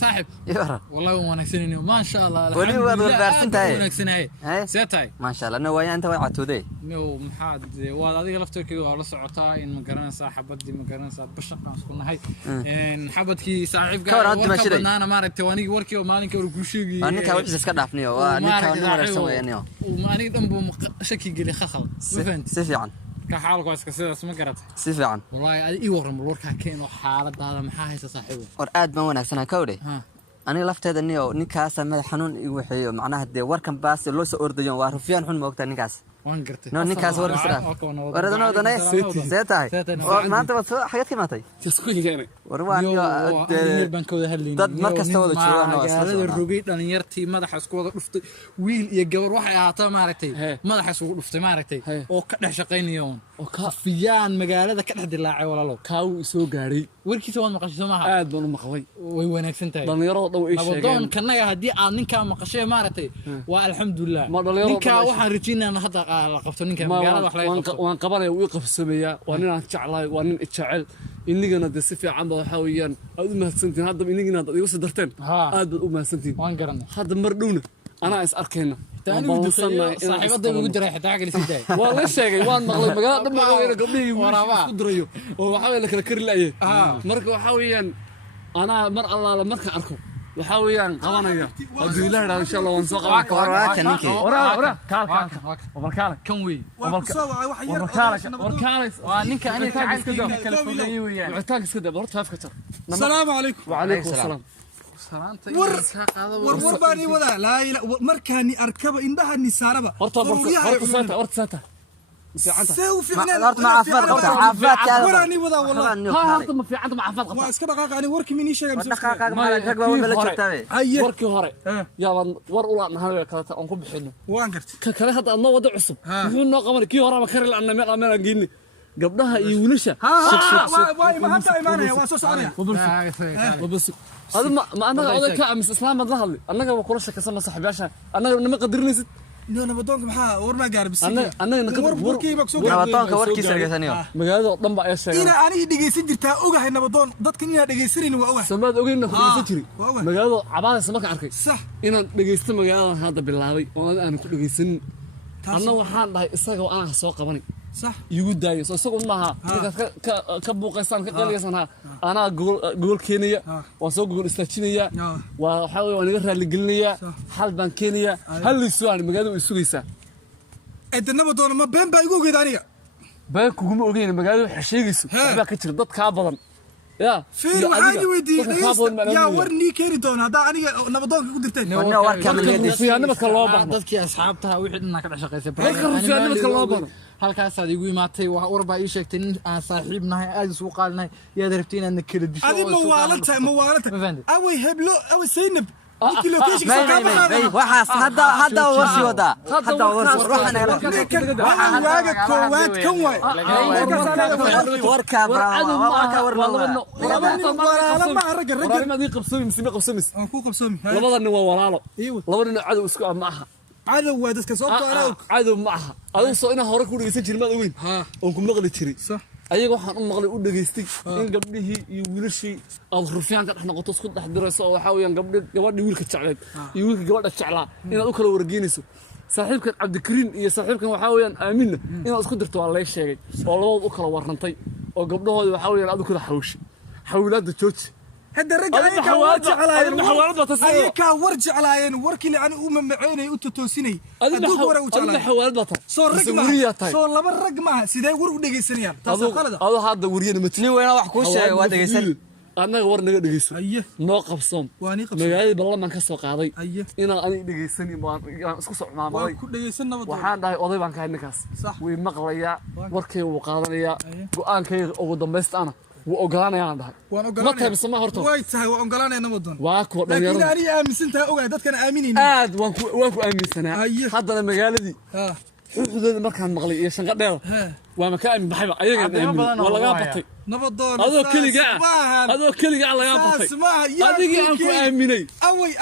صاحب يورا والله ونكسنني ما شاء الله ولي واد والبارسنتاي ونكسناي سيتاي ما شاء الله انا ويا انت وعتودي نو محاد واد adiga laftirkii waa la socotaa in ma garanaysaa xabadii ma garanaysaa bashaqan isku nahay in xabadkii saaxiibka warka banaana maaragtay wanigi warkii oo maalinka uu ku sheegay aninka wixii iska dhaafniyo waa ninka uu waraysan weeyaniyo maalinka dhanbu shaki gali khakhl si fiican ka xaalku iska sidaas ma garatay si fiican wallahi adi ii waran warka keen oo xaaladaada maxaa haysa saaxiibo war aad baan wanaagsanaa ka wade aniga lafteeda niyo ninkaas madax xanuun igu waxeeyo macnaha de warkan baas loo soo ordayo waa rufiyaan xun ma ogtaa ninkaas waan gartay no ninkaas war isra waradana wadana seetay maanta wad xageed ka maatay iskuulkeena war waan iyo bankooda hadlayna dad markasta wada joogaan oo magaalada rogay dhalinyartii madaxa isku wada dhuftay wiil iyo gabar waxay ahaataa maaragtay madaxa isku dhuftay maaragtay oo ka dhex shaqeynaya oo ka fiyaan magaalada ka dhex dilaacay walaalo kaaw soo gaaray warkiisa waan maqashay maaha aad baan u maqlay way wanaagsan tahay dhalinyarada dhow ay sheegeen nabadoon kanaga hadii aad ninka maqashay maaragtay waa alxamdulillah ninka waxaan rajaynaynaa hadda la qabto ninka magaalada wax laga qabto waan qabanaya wuu qabsameeyaa waa nin aan jeclahay waa nin jecel inigana de si fiican ba waxa weeyaan aad u mahadsantiin hadda inigina aad igu soo darteen aad baad u mahadsantiin waan garanay hadda mar dhowna anaa is arkayna saaxiibada ugu diray xitaa kale siday waa la sheegay waan maqlay magaalada dhammaan oo gabdhihii isku dirayo oo waxa weeye la kala kari laayay marka waxa weeyaan anaa mar allaala marka arko waxa weeyaan qabanaya hadii ilaahay raado insha Allah waan soo qaban waraaka ninkii wara kaal kan wey waa ninka aniga tacaalkii kala fogeeyay weeyaan wicitaanka iska dab horta afka jar السلام عليكم وعليكم السلام ور باني ودا لا مركاني اركب عندها النساربه horta saata سو في عنا horta ma caafimaad وراني ودا والله horta ma fiicanta ma caafimaad waa iska dhaqaaqani warkii mini sheegay dhaqaaqaga ma rag baa wada la joogtaabe warkii hore yaa war ula nahay kala aan ku bixino waan gartay ka kale hadda adna wada cusub wuxuu noo qaban kii hore ma kari la anna meel aan geeyni gabdhaha iyo wiilasha waa ma hanta imaanaya waa soo soconaya wabas هذا ما أنا أقول لك أمس إسلام الله اللي أنا قبل كل شيء كسرنا صاحبي عشان أنا لما قدرني ست أنا بدونك محا ورما قارب أنا نقدر وركي مكسوق أنا بدونك وركي سرقة ثانية مجال ضم يا شيخ أنا دقي سجل تا أوجه إن بدون ضد كني دقي سرين وأوجه سمعت أوجه إنه كل سجري مجال عبارة سمك عركي صح إن دقي سن مجال هذا بالله وأنا كل دقي سن أنا وحان ده إسقى وأنا سوق بني صح يقول دايس سوق معها كبوق قيسان كقليسان أنا جول كينيا وسوق جول استشينيا وحاول ونقدر اللي قلنيا حال بان كينيا هل السؤال مجاله السويسة أنت نبضون ما بين بيجوا كده بين كوجم أوجين مجاله حشيجس بقى كتير ضد كابلن يا في وحاجة ودي يا ورني كيريدون هذا أنا نبضون قدرتين وانا وركب في أنا بكلمه dadkii asxaabtaha wixii dhanna ka dhashaqaysay في أنا بكلمه halkaas aad igu imaatay wax urba ii sheegtay in aan saaxiibnahay aad isku qaalnay yaad rabtay inaad kala disho هذه موالته أوي هبلو أوي سينب waxaas hadda warsi wada hadda warsi waxana waaga koowaad kan way warka lama arag rag ما دي قبسومي aan ku qabsoomi labadana waa walaalo labadana cadow isku ama aha cadow waa dadka sababtoo ah cadow ma aha adigu soo ina hore ku dhageysan jirmad weyn oo ku maqli jiray صح ayaga waxaan u maqlay u dhageystay in gabdhihii iyo wiilashii aad rufyaan ka dhex noqoto isku dhex dirayso oo waxa weeyaan gabadhii wiilka jecleed iyo wiilka gabadha jeclaa inaad u kala wargeynayso saaxiibkan Cabdikariin iyo saaxiibkan waxa weeyaan Aamin inaad isku dirto waa la sheegay oo labadood u kala warrantay oo gabdhahooda waxa weeyaan aad u kala xawlaada jooji هذا الرجل أيك ورجع على ورك اللي أنا معيني وتتوسيني أدوك ورا وجعله حوالات بطل صور رقمها صور لما رقمها سيدا ورق دقيسنيان هذا هذا ورينا متني وين واحد كوش واد دقيسن أنا ورنا دقيسن أيه نوقف صوم واني قبص مجال بالله ما كسر قاضي أيه أنا دقيسني ما اسكت مع ماضي دقيسنا وحان ده قضي بان كان نكاس صح ومقليا وركي وقاضيا وأنا كي أقدم بس أنا وأقراني أنا ده ما تبي سماه هرتو وايد سهل وأقراني أنا مدن واكو لكن أنا آمن سنتها أوعى ده كان آمنين واكو آمن سنة هذا المجال دي حدود ما كان مغلي إيش نقدر وما كان بحبه أيها والله قابطي نبضون هذا كل جاء هذا كل جاء الله قابطي هذا جاء أنكو آمني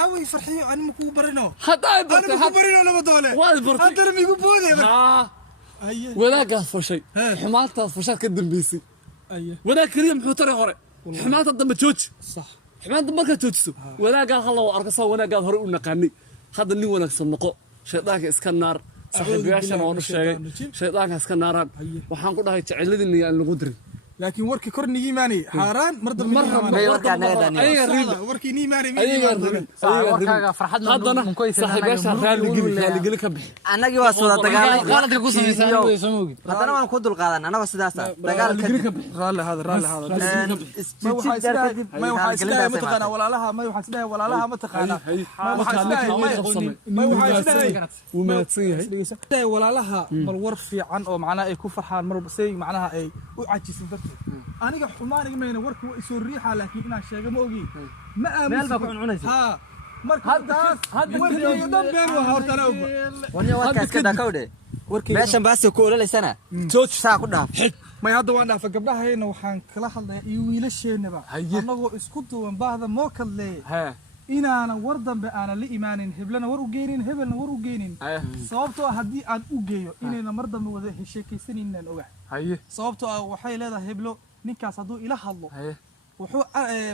أوي فرحي أنا مكوبرينه حتى أنا مكوبرينه نبضونه هذا رمي قبوده ولا قاف شيء حمالته فشل كدم بيسي ولا كريم حوتر هوري حماته دم جوج صح xumaanta markaad joojiso wanaagaad halla waa arkaysaa wanaagaad hore u naqaanay hadda nin wanaagsan noqo shaydaanka iska naar saaxiibayaashana waan u sheegay shaydaanka iska naaraan waxaan ku dhahay jeceladina aan lagu dirin laakiin warkii kor nigi imaanay xaaraan marda warkii ni imaanay warkaaga farxad haddana saaxiibayaasha raaligeli ka bixi annagii waa soo dagaalay qaaladka ku sameeyay haddana waan ku dulqaadan anaga sidaas dagaalka raalli hada ma waxa isleeyahay mataqaana walaalaha mataqaana walaalaha bal war fiican oo macnaha ay ku farxaan marba say macnaha ay u cajisan dadka aniga xumaaniga meena warku waa isoo riixa laakiin inaan sheego ma ogi ma aamin meel baa ku cunaysa ha marka warkii dhan been waa horta la og wani warkaas ka dakawde meeshan baas ku ololaysana jooj saa ku dhaaf may hadda waan dhaafay gabdhahayna waxaan kala hadlayaa iyo wiilasheenaba anagoo isku duuban baahda moo kadlee inaana war dambe aana la imaanin heblana war u geenin hebelna war u geenin sababtoo haddii aan u geeyo inayna mar dambe wada sheekaysanaynan ogahay sababtoo ah waxay leedahay heblo ninkaas hadduu ila hadlo wuxuu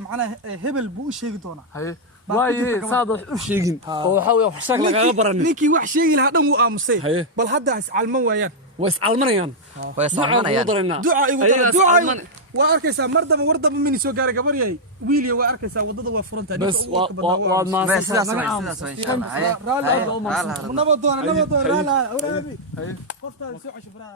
macnaha hebel buu u sheegi doonaa waaye saad wax u sheegin oo waxa weeye wax sheeg lagaga baranin ninkii wax sheegi lahaa dhan wuu aamusay bal hadda iscalman waayaan ويسألمنيان دعاء وأركيسا مرضى وردى مني سو غاري غبرياي ويلي وأركيسا ودada waa furanta بس ما نبض لا لا قفت سو 10 فرا